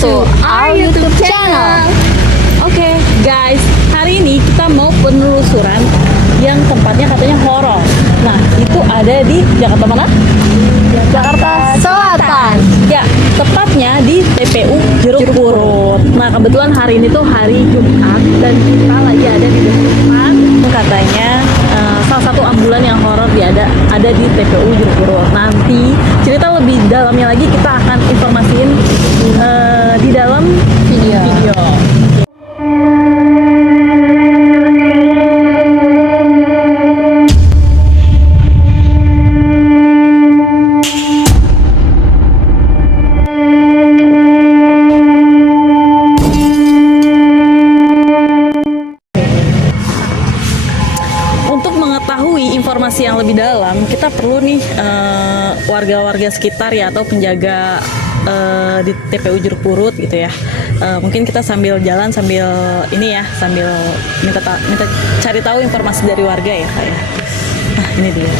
to our YouTube channel. Oke, guys, hari ini kita mau penelusuran yang tempatnya katanya horor. Nah, itu ada di Jakarta mana? Jakarta Selatan. Ya, tepatnya di TPU Jeruk Purut. Nah, kebetulan hari ini tuh hari Jumat dan kita lagi ada di depan katanya salah satu ambulan yang horor ada di TPU Jeruk Purut. Nanti cerita lebih dalamnya lagi kita akan informasiin di dalam video. Informasi yang lebih dalam, kita perlu nih warga-warga sekitar ya atau penjaga di TPU Jeruk Purut gitu ya. Mungkin kita sambil jalan sambil ini ya, sambil minta cari tahu informasi dari warga ya Pak ya. Nah, ini dia.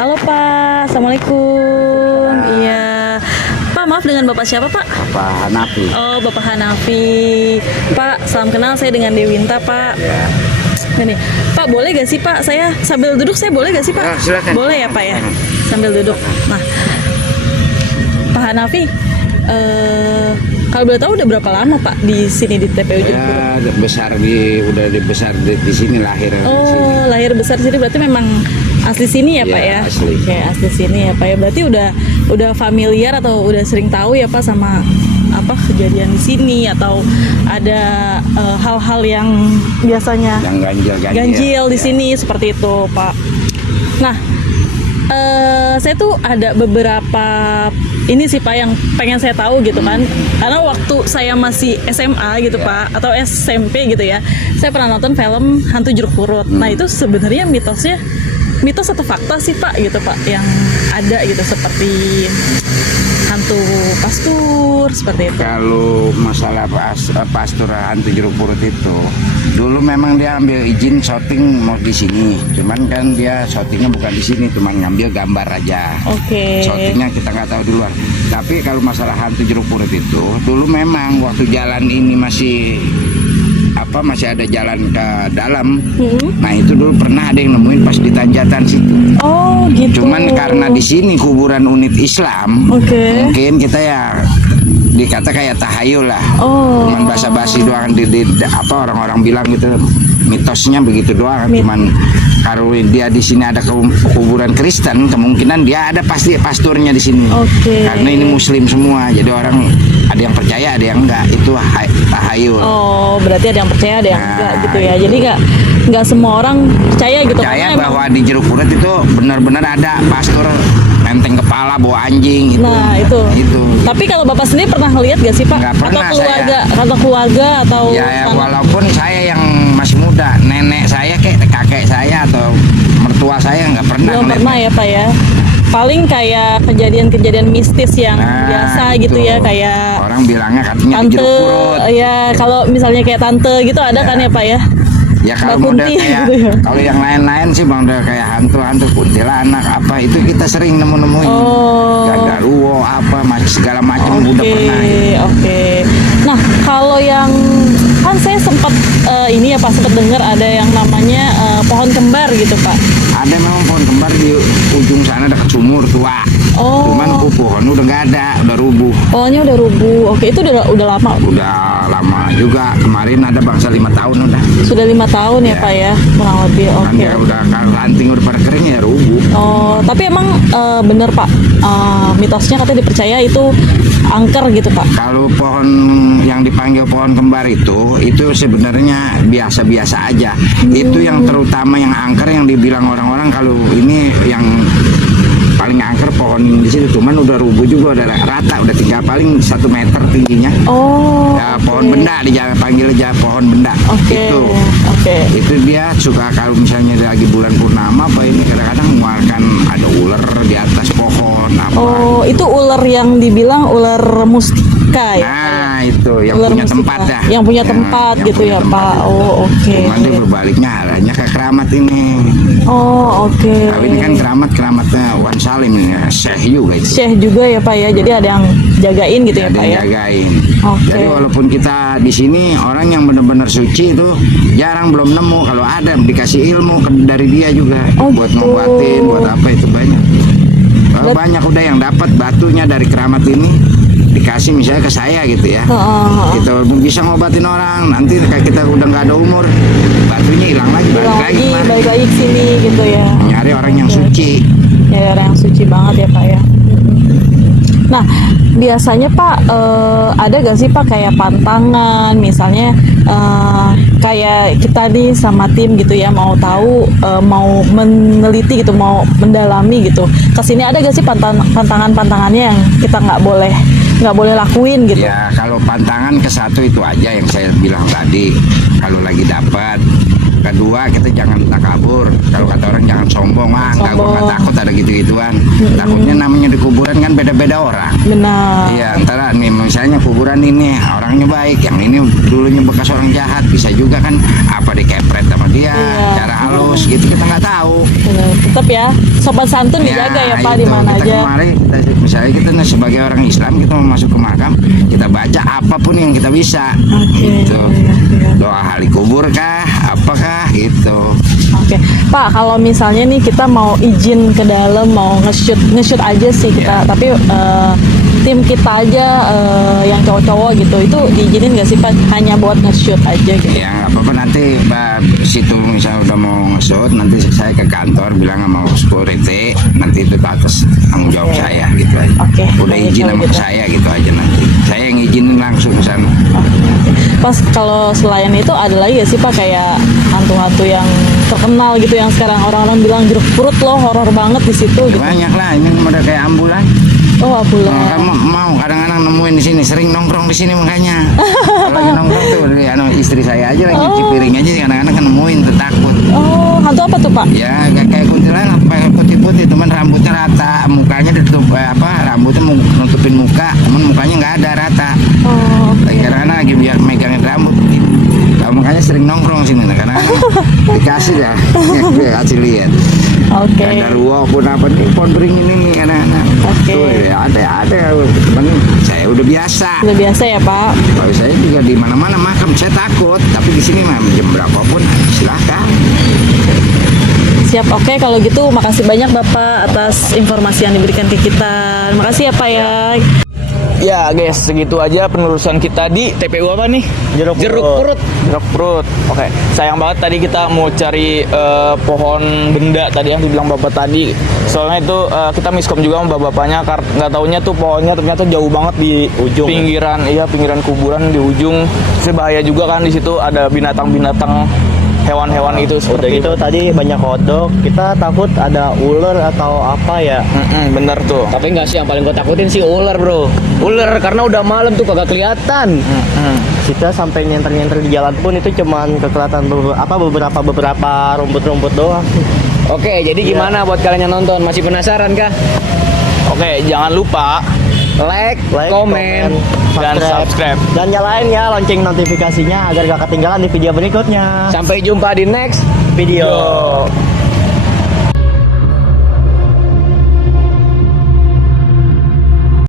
Halo Pak, Assalamualaikum. Iya. Pak, maaf dengan Bapak siapa Pak? Bapak Hanafi. Oh, Bapak Hanafi. Pak, salam kenal, saya dengan Dewinta Pak. Ya. Ini, Pak, boleh gak sih Pak, saya sambil duduk, saya boleh gak sih Pak? Ya, silakan. Boleh ya Pak ya, sambil duduk. Nah, Pak Hanafi, kalau boleh tahu udah berapa lama Pak di sini di TPU Jeruk Purut? Ya, besar di sini lahir. Oh, di sini. lahir besar sini berarti memang asli sini ya Pak ya? Asli. Oke, asli sini ya Pak ya. Berarti udah familiar atau udah sering tahu ya Pak sama apa kejadian di sini atau ada hal-hal yang biasanya Yang ganjil di sini seperti itu Pak. Nah, saya tuh ada beberapa ini sih Pak yang pengen saya tahu gitu kan, karena waktu saya masih SMA gitu Pak atau SMP gitu ya, saya pernah nonton film Hantu Jeruk Purut. Nah, itu sebenarnya mitos atau fakta sih Pak gitu Pak yang ada gitu, seperti hantu pastur seperti itu. Kalau masalah pastur hantu Jeruk Purut itu, dulu memang dia ambil izin syuting mau di sini, cuman kan dia syutingnya bukan di sini, cuma ngambil gambar aja. Oke. Syutingnya kita nggak tahu di luar. Tapi kalau masalah hantu Jeruk Purut itu, dulu memang waktu jalan ini masih ada jalan ke dalam. Nah, itu dulu pernah ada yang nemuin pas di tanjatan situ. Oh, gitu. Cuman karena di sini kuburan unit Islam, mungkin kita ya dikata kayak tahayul lah. Cuman basa-basi doang orang-orang bilang gitu, mitosnya begitu doang. Cuman kalau dia di sini ada kuburan Kristen, kemungkinan dia ada pasti pasturnya di sini. Karena ini Muslim semua, jadi orang ada yang percaya, ada yang enggak. Itu tahayul. Oh, berarti ada yang percaya, ada yang enggak gitu ya. Jadi enggak semua orang percaya gitu. Percaya bahwa di Jeruk Purut itu benar-benar ada pastur menteng kepala bawa anjing itu. Nah, itu. Tapi kalau Bapak sendiri pernah ngelihat gak sih Pak? Nggak pernah atau keluarga atau ya, walaupun saya yang masih muda, nenek saya kakek saya atau mertua saya nggak pernah. Belum pernah ya Pak ya. Paling kayak kejadian-kejadian mistis yang biasa gitu ya, kayak orang bilangnya katanya tante, Jeruk Purut. Ya kalau misalnya kayak tante gitu ada kan ya Pak ya. Ya kalau model kayak gitu ya. Kalau yang lain-lain sih model kayak hantu kuntilanak apa itu kita sering nemu-nemuin. Gagaruwo segala macam udah pernah. Oke. Nah, kalau yang kan saya sempat ini ya Pak, sempat dengar ada yang namanya pohon kembar gitu Pak. Ada memang pohon kembar di ujung sana ada sumur tua. Cuman pohon udah nggak ada, udah rubuh. Pohonnya udah rubuh. Oke, itu udah lama. Udah lama juga. Kemarin ada bangsa 5 tahun udah. Sudah 5 tahun ya Pak ya, kurang lebih. Oke. Udah kalau ranting udah pada kering ya rubuh. Tapi emang bener Pak, mitosnya katanya dipercaya itu angker gitu Pak. Kalau pohon yang dipanggil pohon kembar itu sebenarnya biasa-biasa aja. Itu yang terutama yang angker yang dibilang orang-orang kalau ini yang paling angker pohon di situ, cuman udah rubuh juga, udah rata, udah tinggal paling 1 meter tingginya. Pohon benda panggil aja pohon benda. Itu dia suka kalau misalnya lagi bulan purnama apa ini kadang-kadang mengeluarkan ada ular di atas pohon apa. Itu ular yang dibilang ular mustika ya. Nah, Nah itu yang Ular punya musika. tempat dah. Yang punya tempat yang gitu punya ya, tempat Pak. itu. Oh, oke. Cuman dia berbaliknya arahnya ke keramat ini. Oh, oke. Kalau ini kan keramatnya Wan Salim ya, Syekh juga itu. Syekh juga ya, Pak ya. Jadi ada yang jagain gitu ya, Ada Pak yang ya. jagain. Oke. Jadi walaupun kita di sini orang yang benar-benar suci itu jarang, belum nemu. Kalau ada dikasih ilmu dari dia juga Oh, buat gitu. ngobatin, buat apa itu banyak. Kalau Berat- banyak udah yang dapat batunya dari keramat ini dikasih misalnya ke saya gitu ya. Heeh. Kita bisa ngobatin orang, nanti kayak kita udah nggak ada umur, batunya hilang lagi, Bilang lagi, kemari. balik lagi ke sini gitu ya. Nyari orang yang suci. Ya, orang yang suci banget ya, Pak ya. Nah, biasanya Pak, ada gak sih Pak kayak pantangan, misalnya kayak kita nih sama tim gitu ya, mau tahu, mau meneliti gitu, mau mendalami gitu. Kesini ada gak sih pantangannya yang kita nggak boleh lakuin gitu? Ya kalau pantangan ke satu itu aja yang saya bilang tadi, kalau lagi dapat. Kedua kita jangan takabur, kalau kata orang jangan sombong, gua nggak takut ada gitu-gituan. Takutnya namanya di kuburan kan beda-beda orang. Benar. Iya, antara nih misalnya kuburan ini orangnya baik, yang ini dulunya bekas orang jahat, bisa juga kan apa dikepret sama dia, Iya. cara halus gitu kita nggak tahu. Benar. Tetap ya, sopan santun dijaga ya Pak, di itu, mana kita aja. Kemarin misalnya kita nih sebagai orang Islam kita mau masuk ke makam, kita baca apapun yang kita bisa. Oke. Gitu. Doa hali kubur kah, apakah gitu. Oke, Pak, kalau misalnya nih kita mau izin ke dalam, mau nge-shoot aja sih kita, tapi tim kita aja yang cowok-cowok gitu, itu diizinin nggak sih Pak? Hanya buat nge-shoot aja gitu. Ya nggak apa-apa, nanti situ misalnya udah mau nge-shoot, nanti saya ke kantor bilang sama security, nanti itu atas tanggung jawab saya gitu aja. Oke, Udah baik izin kalau sama gitu. saya gitu aja nanti. Saya yang izinin langsung ke sana. Pas kalau selain itu ada lagi gak sih Pak kayak hantu-hantu yang terkenal gitu yang sekarang orang-orang bilang jeruk purut loh, horor banget di situ gitu. Banyak lah, ini udah kayak ambulan. Oh, pula. Kamu mau kadang-kadang nemuin di sini, sering nongkrong di sini makanya. Kalau lagi nongkrong tuh, istri saya aja lagi cuci piring aja, kadang-kadang kan nemuin tuh takut. Oh, hantu apa tuh Pak? Ya kayak kuntilanak, pakai putih-putih, teman rambutnya rata, mukanya ditutup rambutnya nutupin muka, teman mukanya nggak ada rata. Oh, Kadang-kadang lagi biar megangin rambut. Nah, makanya sering nongkrong sini, karena dikasih ya, kasih lihat. oke. Ada ruang pun apa nih, pohon beringin ini anak-anak. Oke. Tuh, ya, ada. Cuman saya udah biasa. Udah biasa ya Pak? Kalau saya juga di mana-mana makam saya takut, tapi di sini mah jam berapapun silahkan. Siap, oke kalau gitu makasih banyak Bapak atas informasi yang diberikan ke kita. Terima kasih ya Pak ya. Ya guys, segitu aja penelusuran kita di TPU apa nih? Jeruk Perut. Oke, sayang banget tadi kita mau cari pohon benda tadi yang dibilang bapak tadi. Soalnya itu kita miskom juga sama bapaknya, nggak taunya tuh pohonnya ternyata jauh banget di Ujung. pinggiran kuburan di ujung. Terus bahaya juga kan di situ ada binatang-binatang, hewan-hewan itu Udah seperti gitu tadi banyak kodok, kita takut ada ular atau apa ya. Bener tuh. Tapi nggak sih, yang paling gue takutin sih ular bro. Ular karena udah malam tuh kagak kelihatan. Kita sampai nyenter-nyenter di jalan pun itu cuman kelihatan beberapa rumput-rumput doang. Oke, jadi gimana buat kalian yang nonton? Masih penasaran kah? Oke, jangan lupa Like, Like, komen. dan subscribe. Dan nyalain ya lonceng notifikasinya agar gak ketinggalan di video berikutnya. Sampai jumpa di next Video.